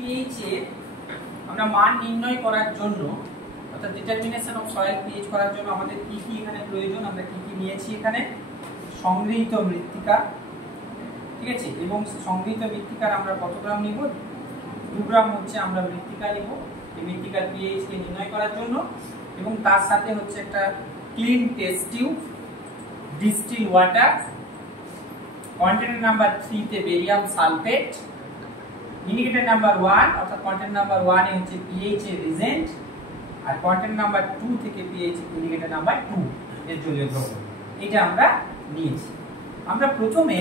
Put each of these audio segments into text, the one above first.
PH এর আমরা মান নির্ণয় করার জন্য অর্থাৎ ডিটারমিনেশন অফ সয়েল পিএইচ করার জন্য আমাদের কি কি এখানে প্রয়োজন, আমরা কি কি নিয়েছি এখানে সংগৃহীত মৃত্তিকা, ঠিক আছে। এবং সংগৃহীত মৃত্তিকার আমরা কত গ্রাম নিব, 2 গ্রাম হচ্ছে আমরা মৃত্তিকা নিব এই মৃত্তিকার পিএইচ কে নির্ণয় করার জন্য। এবং তার সাথে হচ্ছে একটা clean test tube, distil water, container number 3 তে বেরিয়াম সালফেট, ইন্ডিকেটর নাম্বার 1 অর্থাৎ কন্টেনার নাম্বার 1 এ হচ্ছে পিএইচ এর রিজেন্ট, আর কন্টেনার নাম্বার 2 থেকে পিএইচ ইন্ডিকেটর নাম্বার 2 এর জলীয় দ্রবণ। এটা আমরা নিয়েছি। আমরা প্রথমে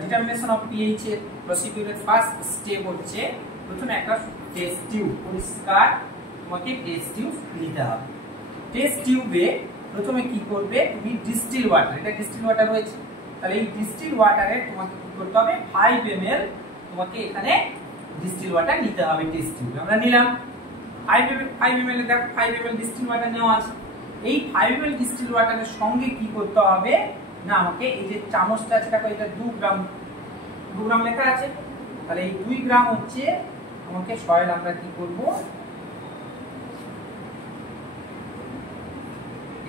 ডিটারমিনেশন অফ পিএইচ এর প্রসিডিউরের ফার্স্ট স্টেপ হচ্ছে প্রথমে একটা টেস্ট টিউব, পরিষ্কার তোমাকে টেস্ট টিউব নিতে হবে। টেস্ট টিউবে প্রথমে কি করবে, তুমি ডিস্টিল ওয়াটার, এটা ডিস্টিল ওয়াটার রয়েছে, তাহলে এই ডিস্টিল ওয়াটারে তোমাকে কি করতে হবে, 5 ml তোমাকে এখানে ডিস্টিল ওয়াটার নিতে হবে টেস্ট টিউবে। আমরা নিলাম 5 ml, দেখো 5 ml ডিস্টিল ওয়াটার নেওয়া আছে। এই 5 ml ডিস্টিল ওয়াটারের সঙ্গে কি করতে হবে না, আমাকে এই যে চামচটা আছে দেখো, এটা 2 গ্রাম লেখা আছে, তাহলে এই 2 গ্রাম হচ্ছে আমাকে সয়েল আমরা কি করব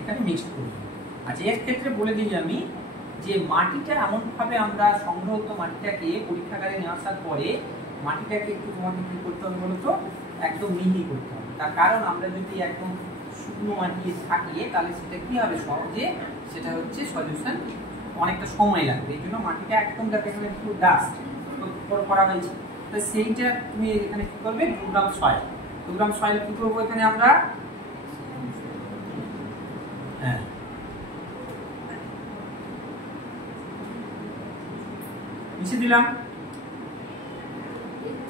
এখানে মিক্স করব। আচ্ছা, এর ক্ষেত্রে বলে দিই আমি যে মাটিটা এমন ভাবে আমরা সংগ্রহিত মাটিটাকে পরীক্ষাগারে নিয়ে আসার পরে মাটিটাকে একটু তোমাকে কি করতে হবে বলতো, একদম মিহি করতে হবে। তার কারণ আমরা যদি একদম শুকনো মাটি থাকিয়ে তাহলে সেটা কি হবে, সহজে সেটা হচ্ছে সলিউশন অনেকটা সময় লাগবে। এই জন্য মাটিটা একদম যাতে এখানে একটু ডাস্ট করা হয়েছে, তো সেইটা তুমি এখানে কি করবে, 2 গ্রাম সয়েল, 2 গ্রাম সয়েল কি করবো এখানে আমরা, হ্যাঁ মিশে দিলাম।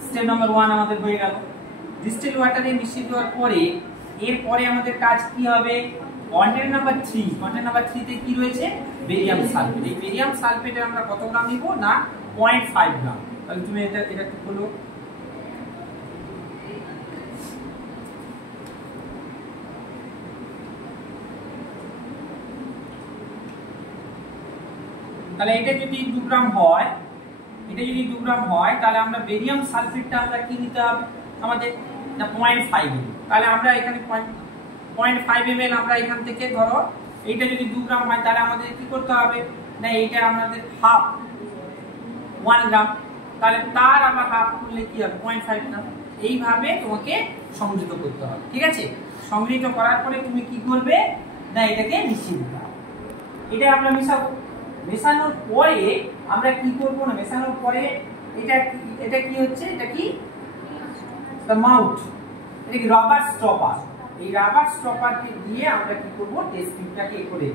স্টেপ নাম্বার 1 আমাদের হয়ে গেল। ডিস্টিল ওয়াটারে মিশিয়ে দেওয়ার পরে এরপরে আমাদের কাজ কি হবে, কন্টেনার নাম্বার 3, কন্টেনার নাম্বার 3 তে কি রয়েছে, বেরিয়াম সালফেট। এই বেরিয়াম সালফেটে আমরা কত গ্রাম নিব না, 0.5 গ্রাম। তাহলে তুমি এটা কি করলো, তাহলে এটা যদি 2 গ্রাম হয়, এটা যদি 2 গ্রাম হয় তাহলে আমরা বেরিয়াম সালফেটটা আমরা কি নিতে হবে আমাদের না 0.5 ml। তাহলে আমরা এখানে 0.5 ml আমরা এখান থেকে ধরো এইটা যদি 2 গ্রাম হয় তাহলে আমাদের কি করতে হবে না, এইটা আমাদের হাফ 1 গ্রাম, তাহলে তার আবার হাফ করলে কি হবে 0.5 গ্রাম। এইভাবে তোমাকে সংযুক্ত করতে হবে, ঠিক আছে। সংগৃহীত করার পরে তুমি কি করবে না, এটাকে মিশিয়ে দিতে হবে। এটা আমরা মিশাবো, মেশানোর পরে আমরা কি করব না, মেশানোর পরে এটা কি হচ্ছে, এটা কি দ্য মাউথ, এটা কি রাবার স্টপার। এই রাবার স্টপারকে দিয়ে আমরা কি করব, টেস্ট টিউবটাকে করে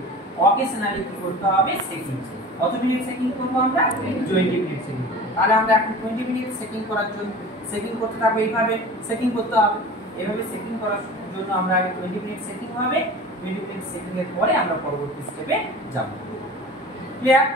অকেশনালি কি করতে হবে, সেকিং। কত মিনিট সেকিং করব আমরা, 20 মিনিট সেকিং। তাহলে আমরা এখন 20 মিনিট সেকিং করার জন্য সেকিং করতে হবে, এইভাবে সেকিং করতে হবে। এইভাবে সেকিং করার জন্য আমরা আগে 20 মিনিট সেকিং হবে, 20 মিনিট সেকিং এর পরে আমরা পরবর্তী স্টেপে যাব। ক্লিয়ার?